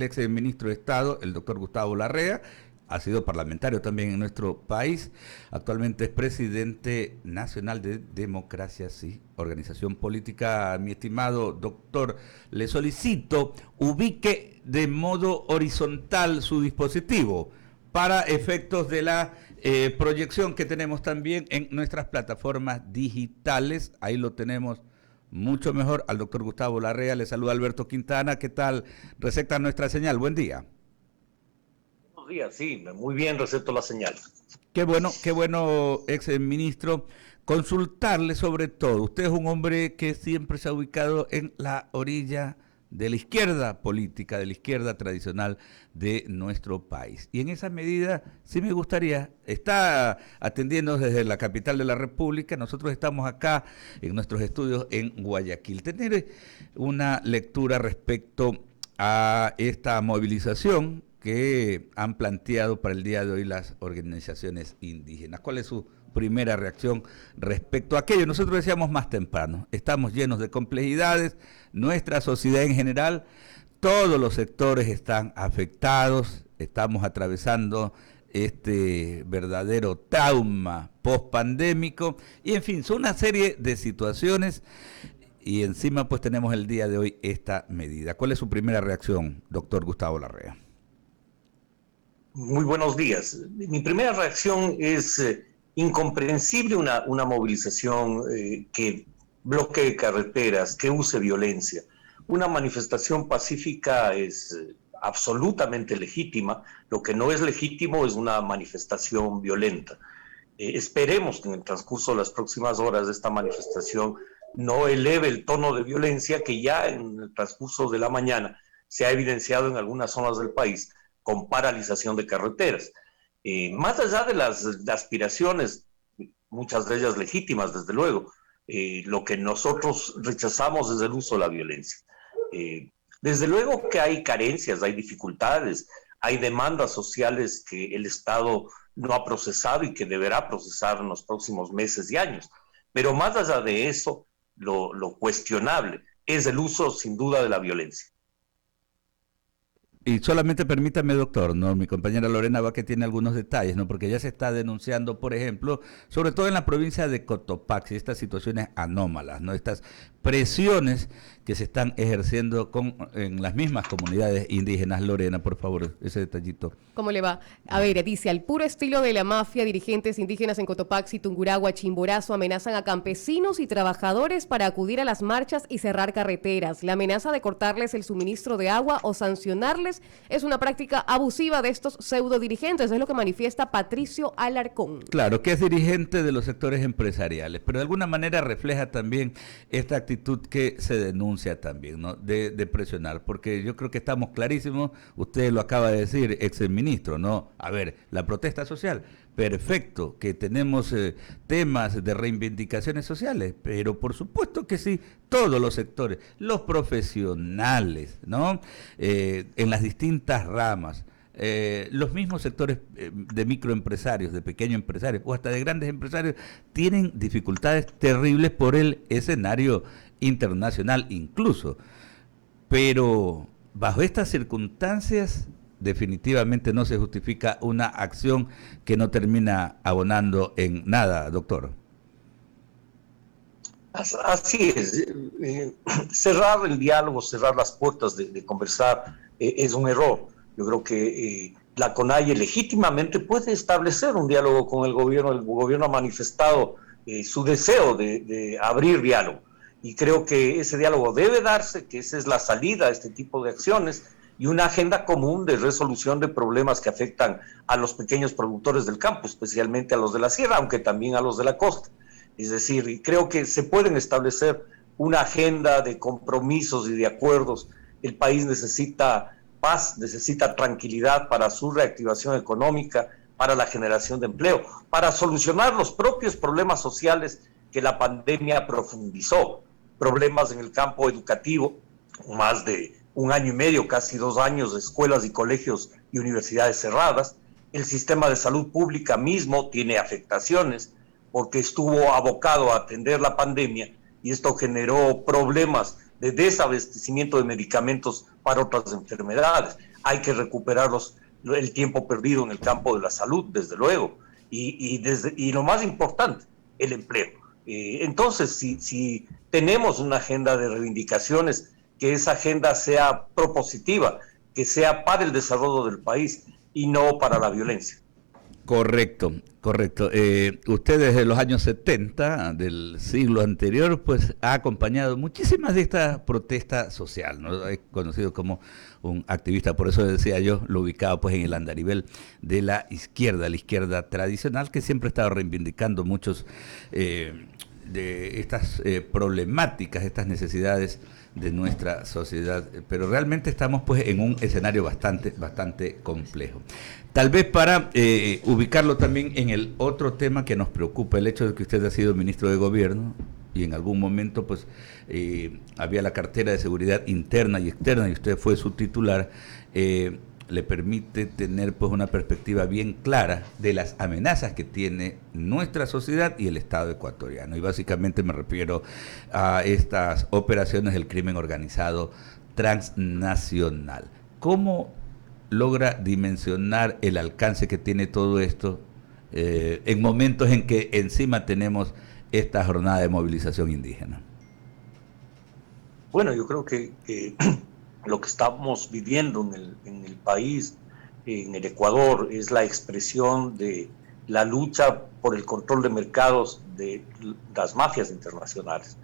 El ex ministro de Estado, el doctor Gustavo Larrea, ha sido parlamentario también en nuestro país. Actualmente es presidente nacional de Democracia, sí, organización política. Mi estimado doctor, le solicito ubique de modo horizontal su dispositivo para efectos de la proyección que tenemos también en nuestras plataformas digitales. Ahí lo tenemos mucho mejor al doctor Gustavo Larrea. Le saluda Alberto Quintana. ¿Qué tal? Receta nuestra señal. Buen día. Buenos días, sí, muy bien, recepto la señal. Qué bueno, ex ministro. Consultarle sobre todo. Usted es un hombre que siempre se ha ubicado en la orilla de la izquierda política, de la izquierda tradicional de nuestro país. Y en esa medida, sí me gustaría, está atendiendo desde la capital de la República, nosotros estamos acá en nuestros estudios en Guayaquil, tener una lectura respecto a esta movilización que han planteado para el día de hoy las organizaciones indígenas. ¿Cuál es su primera reacción respecto a aquello? Nosotros decíamos más temprano, estamos llenos de complejidades, nuestra sociedad en general, todos los sectores están afectados, estamos atravesando este verdadero trauma post-pandémico y en fin, son una serie de situaciones y encima pues tenemos el día de hoy esta medida. ¿Cuál es su primera reacción, doctor Gustavo Larrea? Muy buenos días. Mi primera reacción es incomprensible una movilización que bloquee carreteras, que use violencia. Una manifestación pacífica es absolutamente legítima. Lo que no es legítimo es una manifestación violenta. Esperemos que en el transcurso de las próximas horas esta manifestación no eleve el tono de violencia que ya en el transcurso de la mañana se ha evidenciado en algunas zonas del país con paralización de carreteras. Más allá de las aspiraciones, muchas de ellas legítimas, desde luego, lo que nosotros rechazamos es el uso de la violencia. Desde luego que hay carencias, hay dificultades, hay demandas sociales que el Estado no ha procesado y que deberá procesar en los próximos meses y años. Pero más allá de eso, lo cuestionable es el uso, sin duda, de la violencia. Y solamente permítame, doctor, ¿no? Mi compañera Lorena Vázquez tiene algunos detalles, ¿no? Porque ya se está denunciando, por ejemplo, sobre todo en la provincia de Cotopaxi, estas situaciones anómalas, ¿no? Estas presiones que se están ejerciendo en las mismas comunidades indígenas. Lorena, por favor, ese detallito. ¿Cómo le va? A ver, dice, al puro estilo de la mafia, dirigentes indígenas en Cotopaxi, Tungurahua, Chimborazo amenazan a campesinos y trabajadores para acudir a las marchas y cerrar carreteras. La amenaza de cortarles el suministro de agua o sancionarles es una práctica abusiva de estos pseudo dirigentes, es lo que manifiesta Patricio Alarcón. Claro, que es dirigente de los sectores empresariales, pero de alguna manera refleja también esta actitud que se denuncia también, ¿no? De presionar, porque yo creo que estamos clarísimos, usted lo acaba de decir, ex ministro, ¿no? A ver, la protesta social, perfecto, que tenemos temas de reivindicaciones sociales, pero por supuesto que sí, todos los sectores, los profesionales, ¿no? En las distintas ramas, los mismos sectores de microempresarios, de pequeños empresarios o hasta de grandes empresarios tienen dificultades terribles por el escenario internacional incluso, pero bajo estas circunstancias definitivamente no se justifica una acción que no termina abonando en nada, doctor. Así es. Cerrar el diálogo, cerrar las puertas de conversar es un error. Yo creo que la CONAIE legítimamente puede establecer un diálogo con el gobierno ha manifestado su deseo de abrir diálogo y creo que ese diálogo debe darse, que esa es la salida a este tipo de acciones y una agenda común de resolución de problemas que afectan a los pequeños productores del campo, especialmente a los de la sierra, aunque también a los de la costa. Es decir, creo que se pueden establecer una agenda de compromisos y de acuerdos. El país necesita paz, necesita tranquilidad para su reactivación económica, para la generación de empleo, para solucionar los propios problemas sociales que la pandemia profundizó, problemas en el campo educativo, más de 1 año y medio, casi 2 años de escuelas y colegios y universidades cerradas, el sistema de salud pública mismo tiene afectaciones porque estuvo abocado a atender la pandemia y esto generó problemas de desabastecimiento de medicamentos para otras enfermedades. Hay que recuperar el tiempo perdido en el campo de la salud, desde luego, y lo más importante, el empleo. Entonces, si tenemos una agenda de reivindicaciones, que esa agenda sea propositiva, que sea para el desarrollo del país y no para la violencia. Correcto, correcto. Usted desde los años 70 del siglo anterior, pues ha acompañado muchísimas de esta protesta social, ¿no? Es conocido como un activista, por eso decía yo, lo ubicaba pues en el andarivel de la izquierda tradicional, que siempre ha estado reivindicando muchos de estas problemáticas, estas necesidades de nuestra sociedad, pero realmente estamos pues en un escenario bastante complejo. Tal vez para ubicarlo también en el otro tema que nos preocupa, el hecho de que usted ha sido ministro de gobierno y en algún momento pues había la cartera de seguridad interna y externa y usted fue su titular, le permite tener pues una perspectiva bien clara de las amenazas que tiene nuestra sociedad y el Estado ecuatoriano. Y básicamente me refiero a estas operaciones del crimen organizado transnacional. ¿Cómo logra dimensionar el alcance que tiene todo esto en momentos en que encima tenemos esta jornada de movilización indígena? Bueno, yo creo que lo que estamos viviendo en el país, en el Ecuador, es la expresión de la lucha por el control de mercados de las mafias internacionales,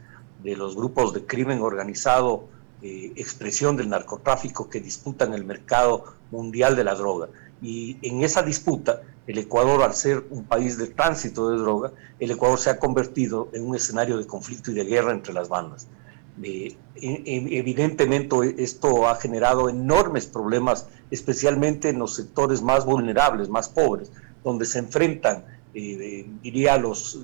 de los grupos de crimen organizado, expresión del narcotráfico que disputan el mercado mundial de la droga. Y en esa disputa, el Ecuador, al ser un país de tránsito de droga, el Ecuador se ha convertido en un escenario de conflicto y de guerra entre las bandas. Evidentemente esto ha generado enormes problemas, especialmente en los sectores más vulnerables, más pobres, donde se enfrentan, diría, los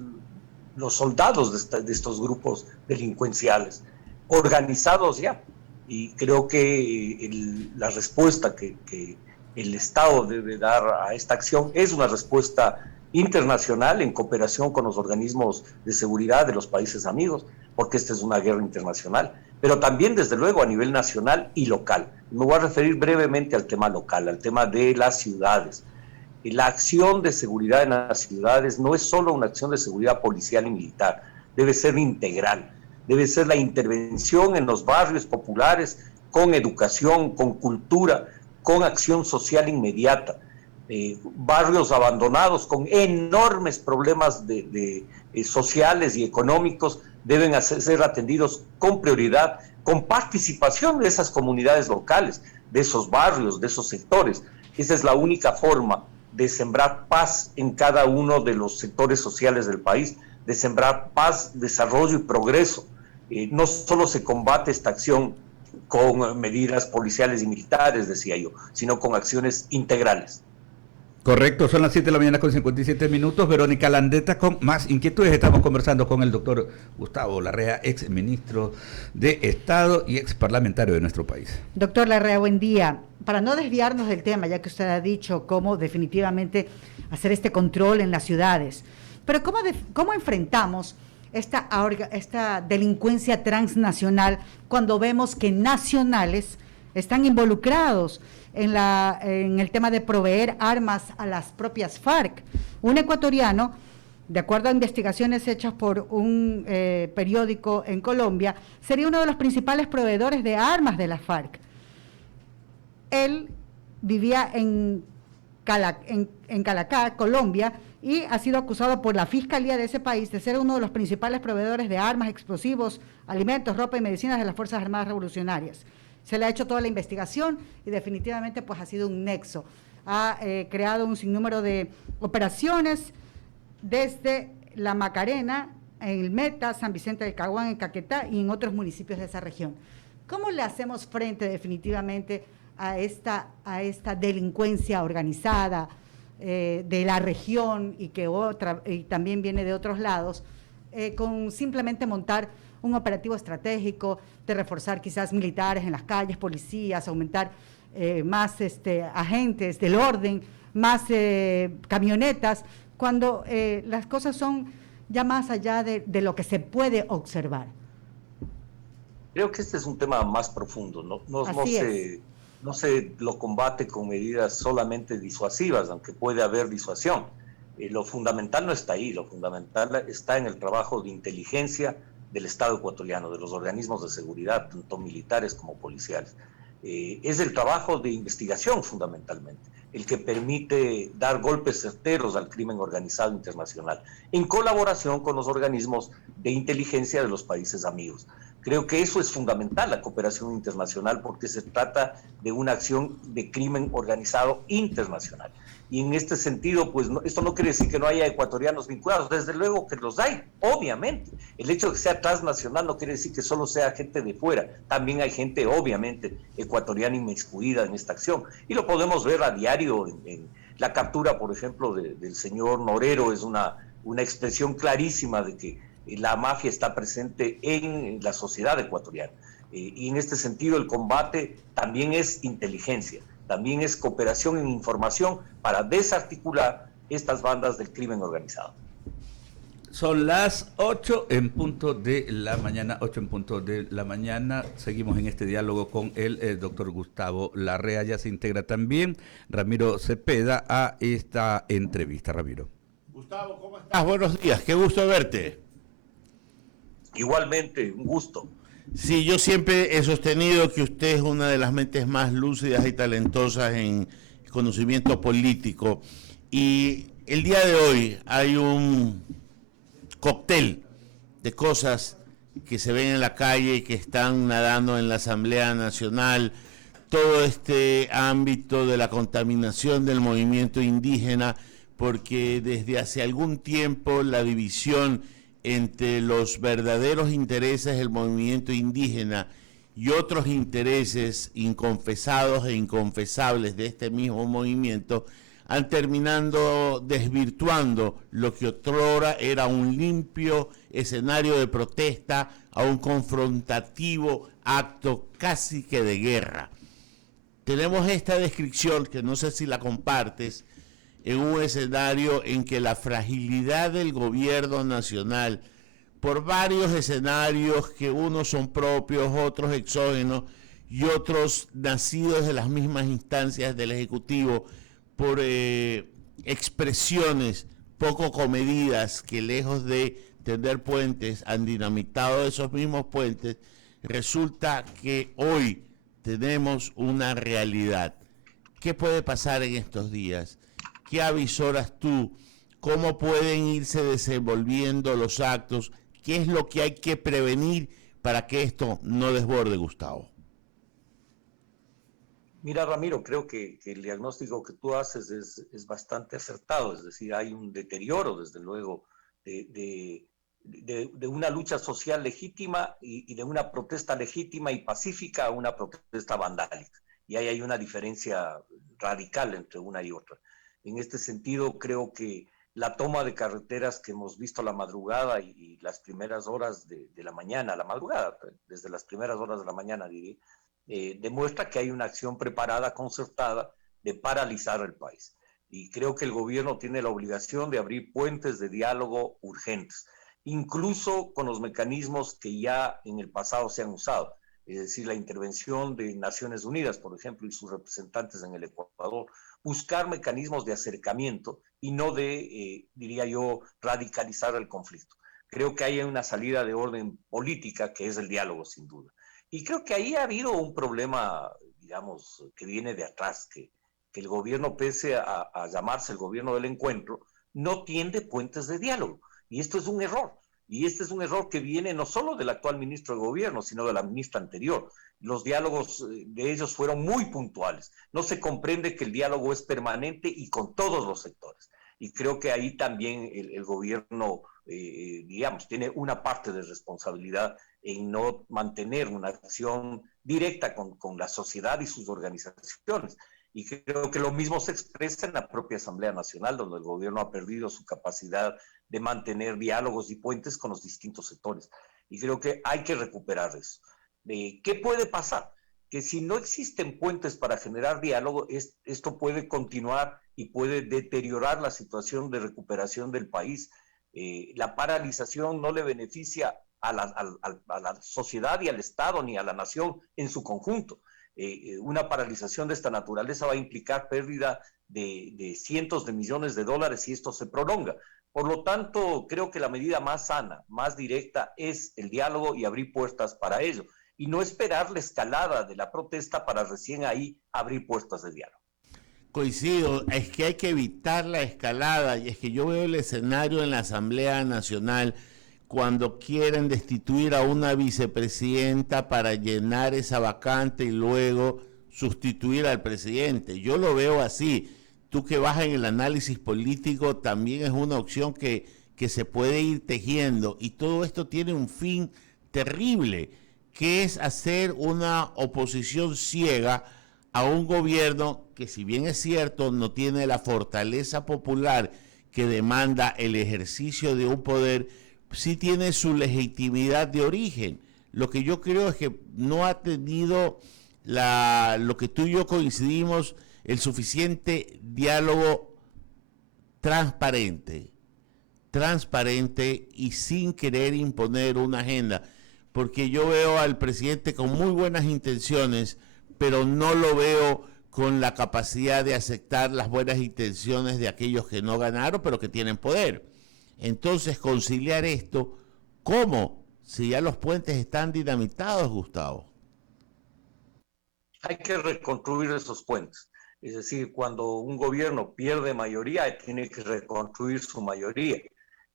soldados de estos grupos delincuenciales, organizados ya. Y creo que la respuesta que el Estado debe dar a esta acción es una respuesta internacional en cooperación con los organismos de seguridad de los países amigos, porque esta es una guerra internacional, pero también desde luego a nivel nacional y local. Me voy a referir brevemente al tema local, al tema de las ciudades. La acción de seguridad en las ciudades no es solo una acción de seguridad policial y militar, debe ser integral, debe ser la intervención en los barrios populares con educación, con cultura, con acción social inmediata. Barrios abandonados con enormes problemas sociales y económicos deben ser atendidos con prioridad, con participación de esas comunidades locales, de esos barrios, de esos sectores. Esa es la única forma de sembrar paz en cada uno de los sectores sociales del país, de sembrar paz, desarrollo y progreso. No solo se combate esta acción con medidas policiales y militares, decía yo, sino con acciones integrales. Correcto, son las 7 de la mañana con 57 minutos. Verónica Landeta, con más inquietudes. Estamos conversando con el doctor Gustavo Larrea, ex ministro de Estado y ex parlamentario de nuestro país. Doctor Larrea, buen día. Para no desviarnos del tema, ya que usted ha dicho cómo definitivamente hacer este control en las ciudades, pero ¿cómo enfrentamos esta delincuencia transnacional cuando vemos que nacionales están involucrados en el tema de proveer armas a las propias FARC? Un ecuatoriano, de acuerdo a investigaciones hechas por un periódico en Colombia, sería uno de los principales proveedores de armas de las FARC. Él vivía en Calacá, Colombia, y ha sido acusado por la Fiscalía de ese país de ser uno de los principales proveedores de armas, explosivos, alimentos, ropa y medicinas de las Fuerzas Armadas Revolucionarias. Se le ha hecho toda la investigación y definitivamente pues ha sido un nexo. Ha creado un sinnúmero de operaciones desde La Macarena, en el Meta, San Vicente del Caguán, en Caquetá y en otros municipios de esa región. ¿Cómo le hacemos frente definitivamente a esta delincuencia organizada de la región y también viene de otros lados, con simplemente montar un operativo estratégico de reforzar quizás militares en las calles, policías, aumentar más agentes del orden, más camionetas, cuando las cosas son ya más allá de lo que se puede observar? Creo que este es un tema más profundo, no no se lo combate con medidas solamente disuasivas, aunque puede haber disuasión. Lo fundamental no está ahí, lo fundamental está en el trabajo de inteligencia del Estado ecuatoriano, de los organismos de seguridad, tanto militares como policiales. Es el trabajo de investigación fundamentalmente, el que permite dar golpes certeros al crimen organizado internacional, en colaboración con los organismos de inteligencia de los países amigos. Creo que eso es fundamental, la cooperación internacional, porque se trata de una acción de crimen organizado internacional. Y en este sentido, pues esto no quiere decir que no haya ecuatorianos vinculados, desde luego que los hay, obviamente. El hecho de que sea transnacional no quiere decir que solo sea gente de fuera, también hay gente, obviamente, ecuatoriana inmiscuida en esta acción. Y lo podemos ver a diario en la captura, por ejemplo, del señor Norero, es una expresión clarísima de que la mafia está presente en la sociedad ecuatoriana. Y en este sentido, el combate también es inteligencia, también es cooperación en información para desarticular estas bandas del crimen organizado. Son las 8 en punto de la mañana, 8 en punto de la mañana. Seguimos en este diálogo con el doctor Gustavo Larrea. Ya se integra también Ramiro Cepeda a esta entrevista. Ramiro. Gustavo, ¿cómo estás? Buenos días, qué gusto verte. Igualmente, un gusto. Sí, yo siempre he sostenido que usted es una de las mentes más lúcidas y talentosas en conocimiento político. Y el día de hoy hay un cóctel de cosas que se ven en la calle y que están nadando en la Asamblea Nacional. Todo este ámbito de la contaminación del movimiento indígena, porque desde hace algún tiempo la división entre los verdaderos intereses del movimiento indígena y otros intereses inconfesados e inconfesables de este mismo movimiento han terminado desvirtuando lo que otrora era un limpio escenario de protesta a un confrontativo acto casi que de guerra. Tenemos esta descripción, que no sé si la compartes, en un escenario en que la fragilidad del gobierno nacional, por varios escenarios que unos son propios, otros exógenos y otros nacidos de las mismas instancias del Ejecutivo, por expresiones poco comedidas que lejos de tender puentes han dinamitado esos mismos puentes, resulta que hoy tenemos una realidad. ¿Qué puede pasar en estos días? ¿Qué avisoras tú? ¿Cómo pueden irse desenvolviendo los actos? ¿Qué es lo que hay que prevenir para que esto no desborde, Gustavo? Mira, Ramiro, creo que el diagnóstico que tú haces es bastante acertado, es decir, hay un deterioro, desde luego, de una lucha social legítima y de una protesta legítima y pacífica a una protesta vandálica. Y ahí hay una diferencia radical entre una y otra. En este sentido, creo que la toma de carreteras que hemos visto a la madrugada y las primeras horas de la mañana, la madrugada, desde las primeras horas de la mañana, diría, demuestra que hay una acción preparada, concertada, de paralizar el país. Y creo que el gobierno tiene la obligación de abrir puentes de diálogo urgentes, incluso con los mecanismos que ya en el pasado se han usado. Es decir, la intervención de Naciones Unidas, por ejemplo, y sus representantes en el Ecuador, buscar mecanismos de acercamiento y no de, diría yo, radicalizar el conflicto. Creo que hay una salida de orden política que es el diálogo, sin duda. Y creo que ahí ha habido un problema, digamos, que viene de atrás, que el gobierno, pese a llamarse el gobierno del encuentro, no tiende puentes de diálogo. Y esto es un error. Y este es un error que viene no solo del actual ministro de gobierno, sino de la ministra anterior. Los diálogos de ellos fueron muy puntuales. No se comprende que el diálogo es permanente y con todos los sectores. Y creo que ahí también el gobierno, digamos, tiene una parte de responsabilidad en no mantener una acción directa con la sociedad y sus organizaciones. Y creo que lo mismo se expresa en la propia Asamblea Nacional, donde el gobierno ha perdido su capacidad de mantener diálogos y puentes con los distintos sectores. Y creo que hay que recuperar eso. ¿Qué puede pasar? Que si no existen puentes para generar diálogo, esto puede continuar y puede deteriorar la situación de recuperación del país. La paralización no le beneficia a la sociedad y al Estado ni a la nación en su conjunto. Una paralización de esta naturaleza va a implicar pérdida de cientos de millones de dólares si esto se prolonga. Por lo tanto, creo que la medida más sana, más directa, es el diálogo y abrir puertas para ello. Y no esperar la escalada de la protesta para recién ahí abrir puertas de diálogo. Coincido, es que hay que evitar la escalada, y es que yo veo el escenario en la Asamblea Nacional cuando quieren destituir a una vicepresidenta para llenar esa vacante y luego sustituir al presidente. Yo lo veo así. Tú que vas en el análisis político, también es una opción que se puede ir tejiendo, y todo esto tiene un fin terrible, que es hacer una oposición ciega a un gobierno que, si bien es cierto, no tiene la fortaleza popular que demanda el ejercicio de un poder, sí tiene su legitimidad de origen. Lo que yo creo es que no ha tenido lo que tú y yo coincidimos, el suficiente diálogo transparente y sin querer imponer una agenda, porque yo veo al presidente con muy buenas intenciones, pero no lo veo con la capacidad de aceptar las buenas intenciones de aquellos que no ganaron, pero que tienen poder. Entonces, conciliar esto, ¿cómo? Si ya los puentes están dinamitados, Gustavo. Hay que reconstruir esos puentes. Es decir, cuando un gobierno pierde mayoría, tiene que reconstruir su mayoría.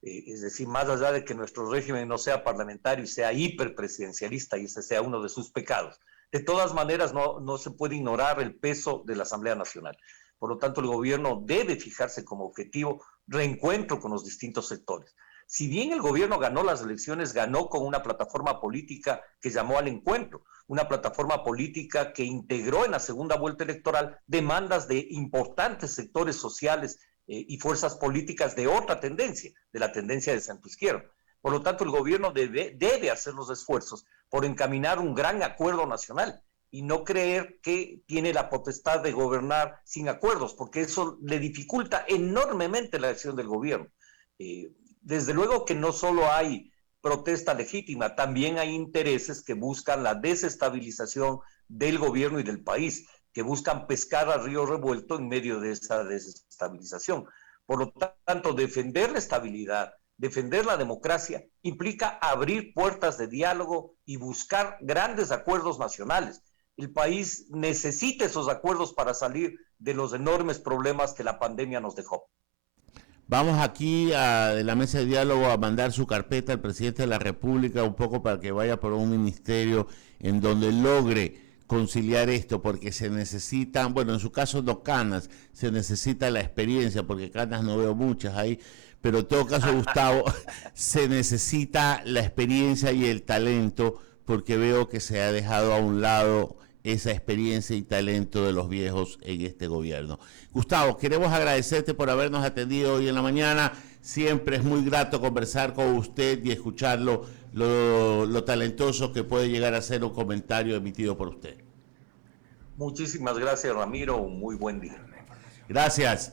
Es decir, más allá de que nuestro régimen no sea parlamentario y sea hiperpresidencialista, y ese sea uno de sus pecados, de todas maneras no se puede ignorar el peso de la Asamblea Nacional. Por lo tanto, el gobierno debe fijarse como objetivo reencuentro con los distintos sectores. Si bien el gobierno ganó las elecciones, ganó con una plataforma política que llamó al encuentro, una plataforma política que integró en la segunda vuelta electoral demandas de importantes sectores sociales y fuerzas políticas de otra tendencia, de la tendencia de centro izquierda. Por lo tanto, el gobierno debe hacer los esfuerzos por encaminar un gran acuerdo nacional y no creer que tiene la potestad de gobernar sin acuerdos, porque eso le dificulta enormemente la acción del gobierno. Desde luego que no solo hay protesta legítima, también hay intereses que buscan la desestabilización del gobierno y del país, que buscan pescar a río revuelto en medio de esa desestabilización. Por lo tanto, defender la estabilidad, defender la democracia, implica abrir puertas de diálogo y buscar grandes acuerdos nacionales. El país necesita esos acuerdos para salir de los enormes problemas que la pandemia nos dejó. Vamos aquí de la mesa de diálogo a mandar su carpeta al presidente de la República un poco para que vaya por un ministerio en donde logre conciliar esto, porque se necesitan, bueno, en su caso no canas, se necesita la experiencia, porque canas no veo muchas ahí, pero en todo caso, Gustavo, se necesita la experiencia y el talento, porque veo que se ha dejado a un lado esa experiencia y talento de los viejos en este gobierno. Gustavo, queremos agradecerte por habernos atendido hoy en la mañana. Siempre es muy grato conversar con usted y escucharlo, lo talentoso que puede llegar a ser un comentario emitido por usted. Muchísimas gracias, Ramiro. Un muy buen día. Gracias.